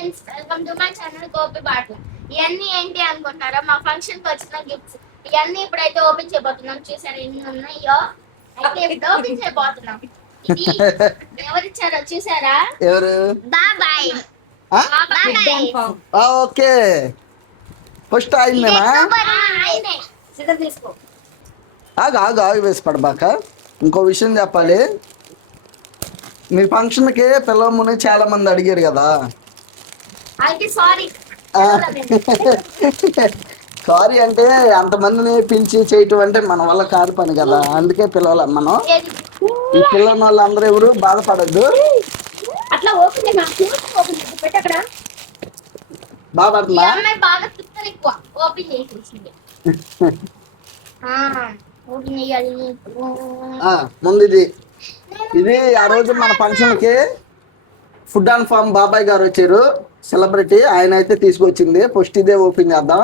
Friends, welcome to my channel Gopi Batla. ఇవన్నీ ఏంటి అనుకుంటున్నారా? మా ఫంక్షన్ కి వచ్చిన గిఫ్ట్స్. ఇవన్నీ ఇప్పుడైతే ఓపెన్ చేయబోతున్నాం. చూసారు ఎన్ని ఉన్నాయో? అయితే ఇప్పుడు ఓపెన్ చేయబోతున్నాం. ఇది ఎవరిచ్చారో చూసారా? ఎవరు? బాబాయ్. ఓకే, ఫస్ట్ అయిందేనా? తీసుకో. ఆగు వేసి పడబాక. ఇంకో విషయం చెప్పాలి. మీ ఫంక్షన్కి పిల్లమ్మని చాలా మంది అడిగారు కదా. సారీ అంటే అంతమందిని పిలిచి చేయటం అంటే మన వల్ల కాదు పని కదా, అందుకే పిలవాలి మనం. ఈ పిల్లల వాళ్ళందరూ ఎవరు బాధపడద్దు. బాధపడుతుందా? ముందు ఇది ఆ రోజు మన ఫంక్షన్కి ఫుడ్ అండ్ ఫార్మ్ బాబాయ్ గారు వచ్చారు, సెలబ్రిటీ. ఆయన అయితే తీసుకొచ్చింది. ఫస్ట్ ఇదే ఓపెన్ చేద్దాం.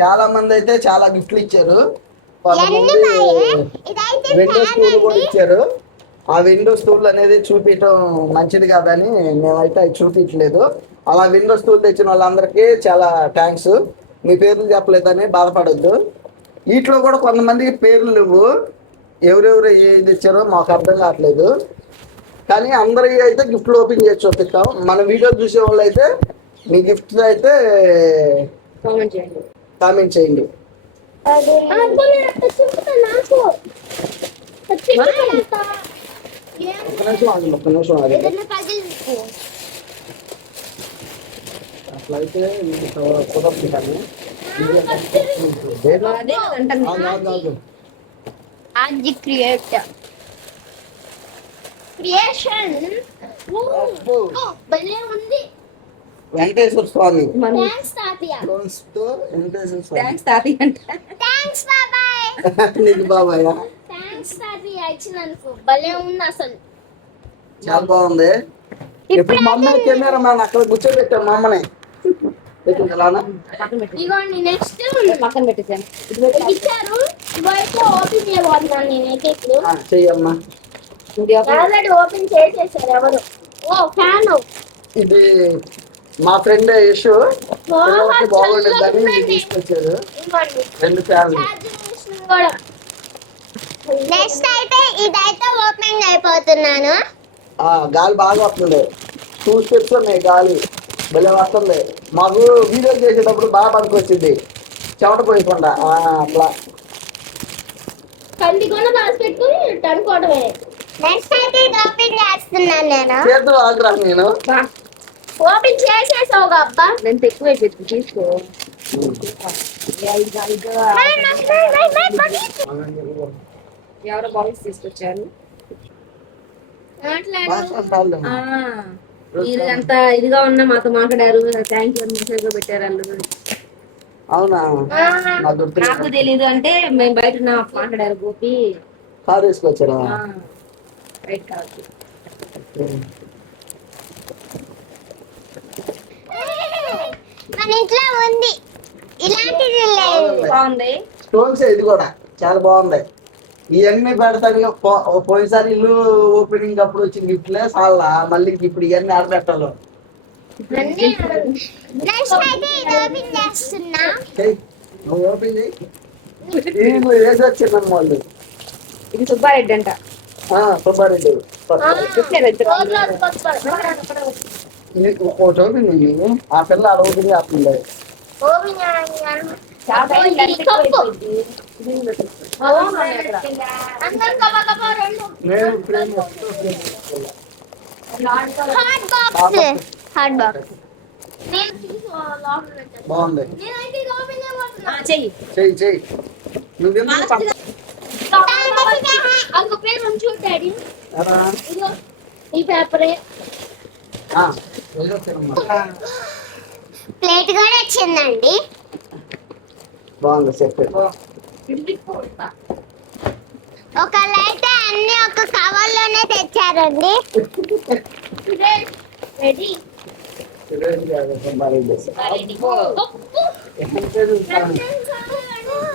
చాలా మంది అయితే చాలా గిఫ్ట్లు ఇచ్చారు. విండో స్టూల్ కూడా ఇచ్చారు. ఆ విండో స్టూల్ అనేది చూపించడం మంచిది కాదని మేమైతే అది చూపించలేదు. అలా విండో స్టూల్ తెచ్చిన వాళ్ళందరికీ చాలా థ్యాంక్స్. మీ పేర్లు చెప్పలేదని బాధపడద్దు. వీటిలో కూడా కొంతమందికి పేర్లు లేవు. ఎవరెవరు ఏది ఇచ్చారో మాకు అర్థం కావట్లేదు. కానీ అందరికీ అయితే గిఫ్ట్లు ఓపెన్ చేసి చూపిస్తాం. మన వీడియో చూసే వాళ్ళు అయితే మీ గిఫ్ట్ అయితే కామెంట్ చేయండి. ఒక్క నిమిషం అట్లయితే కుదరదు. కానీ వెంకటేశ్వర స్వామి. నీకు బాబాయ్ చాలా బాగుంది. ఇప్పుడు మా అమ్మాయి కెమెరా మ్యాన్ అక్కడ కూర్చోబెట్టాం. మా అమ్మని చెయ్యమ్మా. ఇది మా ఫ్రెండ్ యశు బాగుంటుందని తీసుకొచ్చారు. 2 ఫ్యాన్లు. నెక్స్ట్ అయితే ఇదైతే ఓపెనింగ్ అయిపోతున్నాను. గాలి బాగా వస్తుంది. 2 స్టెప్స్ ఉన్నాయి. గాలి భలే వస్తుంది. మాకు వీడియో చేసేటప్పుడు బాగా పనికొచ్చింది. చెమట పోయకుండా అట్లా నెక్స్ట్ అయితే ఇది ఓపెన్ చేస్తున్నాను నేను. చేతులు ఆగురా. నేను ఓపెన్ చేసేసావు అబ్బా. నేను ఎక్కువ తీసుకో. ఎవరో బాక్స్ తీసుకొచ్చారు. మీరు అంత ఇదిగా ఉన్నా మాతో మాట్లాడారు. థ్యాంక్ యూ అని మెసేజ్ లో పెట్టారు వాళ్ళు. అవునా? నాకు తెలీదు అంటే మేము బయట మాట్లాడారు. గోపి కారు వేసుకొచ్చారా? రైట్ కావచ్చు. మన ఇంట్లో ఉంది ఇలాంటిది. బాగుంది. స్టోన్స్ ఇది కూడా చాలా బాగుంది. ఇవన్నీ పెడతాను. పోయినసారి ఇల్లు ఓపెనింగ్ అప్పుడు వచ్చిన గిఫ్ట్లే చాలా. మళ్ళీ ఇప్పుడు ఇవన్నీ ఆడబెట్టాలి. నువ్వు ఓపెన్ చేయి. వేసి వచ్చిందమ్మ వాళ్ళు. ఇది సుబ్బారెడ్డి అంట. సుబ్బారెడ్డి ఒకటి ఓపెన్ నేను. ఆ పిల్ల అలా ఓపెన్ చేస్తుంది. బాగుంది. చెయ్యి. ప్లేట్ కూడా వచ్చిందండి. బాగుంది. సెట్. ఒకళ్ళైతే అన్ని ఒక కవర్లోనే తెచ్చారండి. అబ్బో.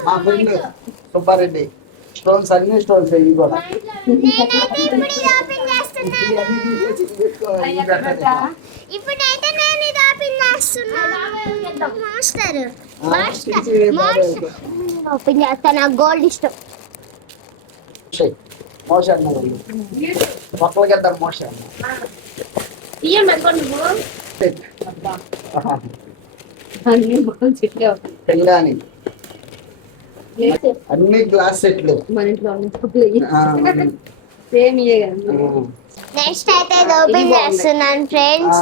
మా ఫ్రెండ్ సుబ్బారెడ్డి స్టోన్స్, అన్ని స్టోన్స్ ఇవి కూడా. నేనైతే ఇప్పుడు ఇది ఓపెన్ చేస్తున్నాను. ఇవన్నీ తీసేసి ఇది పెట్టుకో, ఇవి పెట్టాలి. ఇప్పుడైతే నేను ఇది ఓపెన్ చేస్తున్నాను. మాస్టర్ ఓపెన్ చేస్తాను. నాకు గోల్డ్ ఇష్టం. మోషన్ మొక్కలకి వెళ్తాం మోషన్. పెళ్ళాని అన్ని గ్లాస్ సెట్లు. సేమ్ ఇయే కదా. నెక్స్ట్ అయితే ఇది ఓపెన్ చేస్తున్నాను ఫ్రెండ్స్.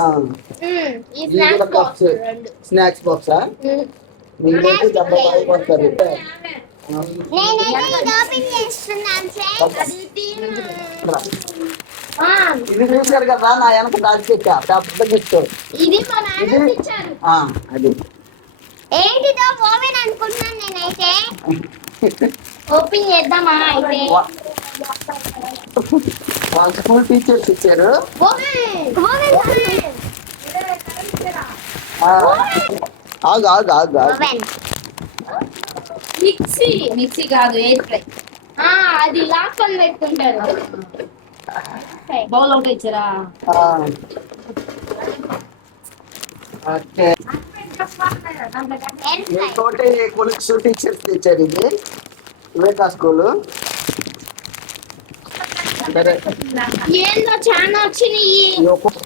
ఈ స్నాక్స్ బాక్స్ స్నాక్స్ బాక్సా? మీరైతే దెబ్బ బాగుపడతారు. నేనైతే ఇది ఓపెన్ చేస్తున్నాను ఫ్రెండ్స్. ఇది చూసారు కదా, నా వెనక దాచిపెట్టా పెద్ద గిఫ్ట్. ఇది మా నాన్న ఇచ్చారు. అది ఏంటిదో ఓపెన్ అనుకుంటున్నాను నేనైతే. ఓపెన్ చేద్దామా అయితే? వాళ్ళ స్కూల్ టీచర్స్ ఇచ్చారు. ఆగు ఆగు ఆగు ఆగు. మిక్సీ మిక్సీ కాదు, ఎయిర్ ఫ్రై. అది లాక్కొని పెట్టుకుంటారు. బౌల్ ఒకటి ఇచ్చారా? ఓకే, తోటి కొలిక్స్ టీచర్స్ ఇచ్చారు. ఇది వివేకా స్కూల్. సరే, ఏందో చాలా వచ్చినాయి. ఈ ఒక్కొక్క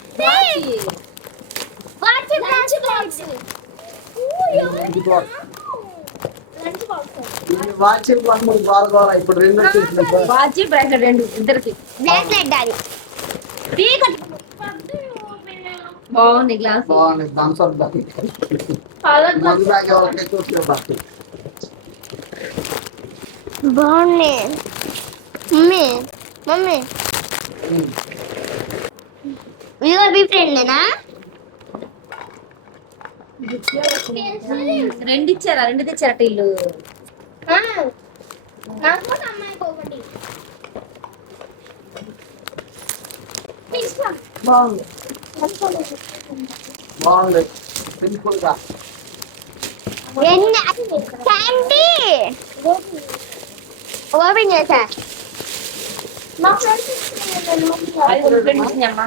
ఈ వాచింగ్ కోసం బాగా ఇప్పుడు రెండు వచ్చేసినాయి. వాచి బ్రాస్లెట్ రెండు ఇద్దరికి. బ్లాక్లెట్ అది. బాగుంది గ్లాస్. బాగుంది. థమ్స్ అప్ బాటి మందు తాగే వాళ్ళకి చూసే బాటి. బాగుంది. మమ్మీ మమ్మీ ఇదిగో మీ ఫ్రెండ్నా? రెండు ఇచ్చారా? రెండు తెచ్చారట ఇల్లు. నాకు కూడా అమ్మాయికి ఒకటి. బాగుంది. బాగుంది సింపుల్ గా. క్యాండీ ఓపెన్ చేసా. మా ఫ్రెండ్స్ అది ఫ్రెండ్ ఇచ్చిందమ్మా.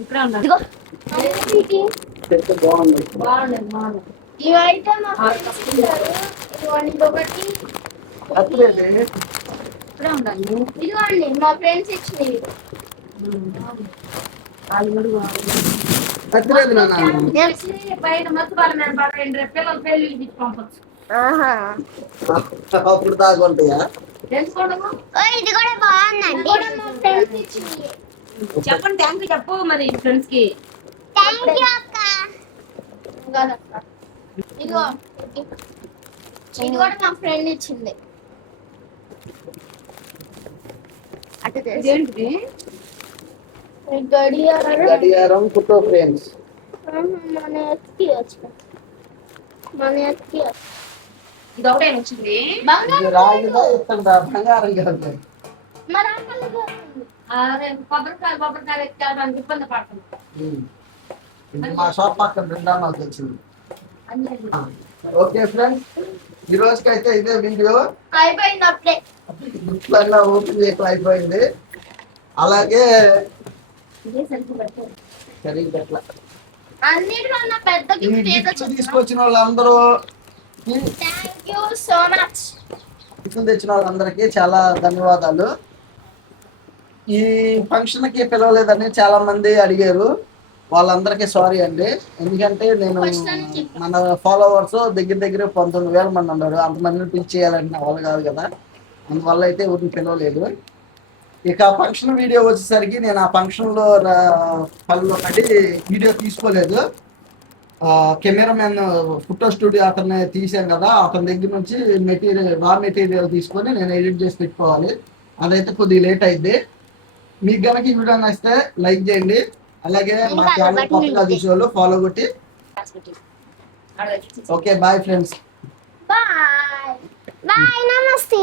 ఇప్పుడే ఉన్నా. ఇదిగో చెట్టు బాగుంది. బాగుంది బాగుంది. ఇవైతే మా ఫ్రెండ్స్ ఇచ్చారు. ఇదిగోండి ఒకటి. అప్పుడేది ఇప్పుడే ఉండాలి. ఇదిగోండి మా ఫ్రెండ్స్ ఇచ్చినవి. వాళ్ళు కూడా బాగుంది. అప్పుడేది నాన్న. బయట మత్తు వాళ్ళ మీద పడండి. రేపు పిల్లలు పెళ్లి ఇచ్చి పంపచ్చు. ఆహా. అప్పుడు తాగుంటాయా? తెలుసుకోవడము. ఓ ఇది కూడా బాగుందండి. కూడా మా ఫ్రెండ్స్ ఇచ్చినవి. చెప్పండి, థ్యాంక్ యూ చెప్పు మరి ఫ్రెండ్స్ కి. థ్యాంక్ యూ అక్క. ఇదిగో ఇది కూడా మా ఫ్రెండ్ ఇచ్చింది. ఇదేంటిది? గడియారం ఫోటో ఫ్రేమ్స్. మన ఎత్తుకి వచ్చిన ఇది ఒకటే వచ్చింది. ఇది రాగిదా ఇస్తుందా? బంగారం కదా. మరి అక్కడికి వస్తుంది. కొబ్బరికాయలు ఎత్తాడానికి ఇబ్బంది పడుతుంది. ఇది మా షాప్ పక్కన రెండా మాకు వచ్చింది. అన్ని ఓకే ఫ్రెండ్స్, ఈ రోజుకైతే ఇదే వీడియో. అయిపోయింది అప్పుడే. గిఫ్ట్లన్నా ఓపెన్ చేయడం అయిపోయింది. అలాగే ఇదే సెల్ఫీ పెట్టారు. సరిగ్గా ఎట్లా అన్నిటికన్నా పెద్ద ఈ గిఫ్ట్ ఏదో గిఫ్ట్ చెప్పు. తీసుకొచ్చిన వాళ్ళందరూ, thank you so much. Gift తెచ్చిన వాళ్ళందరికీ చాలా ధన్యవాదాలు. ఈ ఫంక్షన్ కి పిలవలేదని చాలా మంది అడిగారు. వాళ్ళందరికీ సారీ అండి. ఎందుకంటే నేను మన ఫాలోవర్స్ దగ్గర దగ్గర 19,000 మంది ఉన్నారు. అంతమందిని పిలిచి చేయాలంటే నా వల్ల కాదు కదా. అందువల్ల అయితే ఊరిని పిలవలేదు. ఇక ఫంక్షన్ వీడియో వచ్చేసరికి నేను ఆ ఫంక్షన్లో పనిలో పడి వీడియో తీసుకోలేదు. కెమెరామెన్ ఫోటో స్టూడియో అతన్ని తీసాం కదా, అతని దగ్గర నుంచి రా మెటీరియల్ తీసుకొని నేను ఎడిట్ చేసి పెట్టుకోవాలి. అదైతే కొద్దిగా లేట్ అయింది. మీకు కనుక ఈ వీడియో నచ్చితే లైక్ చేయండి. అలాగే మా ఛానల్ కొత్తగా చూసే వాళ్ళు ఫాలో కొట్టి. Okay bye friends. Bye. Bye నమస్తే.